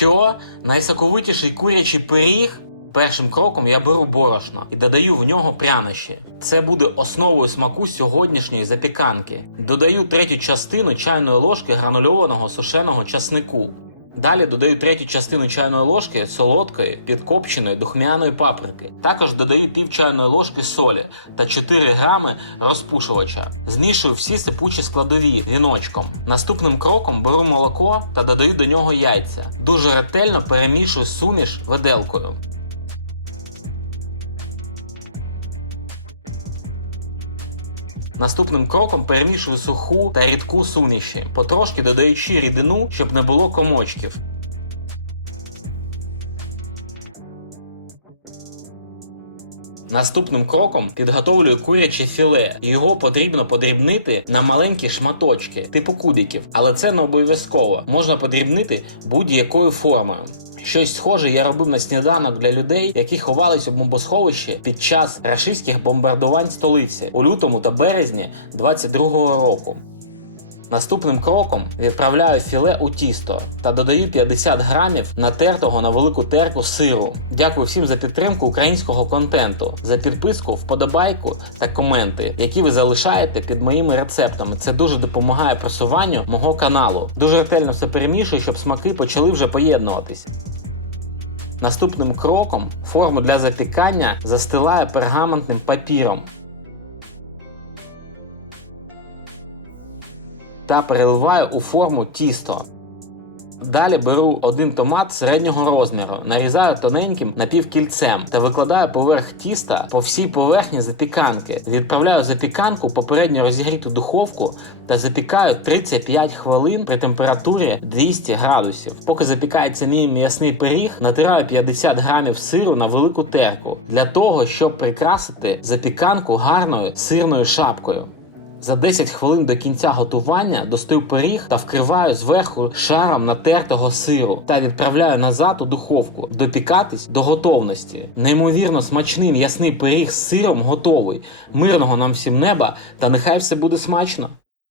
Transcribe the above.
Що? Найсоковитіший курячий пиріг? Першим кроком я беру борошно і додаю в нього прянощі. Це буде основою смаку сьогоднішньої запіканки. Додаю третю частину чайної ложки гранульованого сушеного часнику. Далі додаю третю частину чайної ложки солодкої підкопченої духмяної паприки. Також додаю пів чайної ложки солі та 4 грами розпушувача. Змішую всі сипучі складові віночком. Наступним кроком беру молоко та додаю до нього яйця. Дуже ретельно перемішую суміш виделкою. Наступним кроком перемішую суху та рідку суміші, потрошки додаючи рідину, щоб не було комочків. Наступним кроком підготовлюю куряче філе. Його потрібно подрібнити на маленькі шматочки, типу кубиків, але це не обов'язково. Можна подрібнити будь-якою формою. Щось схоже я робив на сніданок для людей, які ховались у бомбосховищі під час рашистських бомбардувань столиці у лютому та березні 22-го року. Наступним кроком відправляю філе у тісто та додаю 50 грамів натертого на велику терку сиру. Дякую всім за підтримку українського контенту, за підписку, вподобайку та коменти, які ви залишаєте під моїми рецептами. Це дуже допомагає просуванню мого каналу. Дуже ретельно все перемішую, щоб смаки почали вже поєднуватись. Наступним кроком форму для запікання застилаю пергаментним папіром. Та переливаю у форму тісто. Далі беру один томат середнього розміру, нарізаю тоненьким напівкільцем та викладаю поверх тіста по всій поверхні запіканки. Відправляю запіканку попередньо розігріту духовку та запікаю 35 хвилин при температурі 200 градусів. Поки запікається мій м'ясний пиріг, натираю 50 грамів сиру на велику терку для того, щоб прикрасити запіканку гарною сирною шапкою. За 10 хвилин до кінця готування достив пиріг та вкриваю зверху шаром натертого сиру та відправляю назад у духовку допікатись до готовності. Неймовірно смачний м'ясний пиріг з сиром готовий. Мирного нам всім неба та нехай все буде смачно.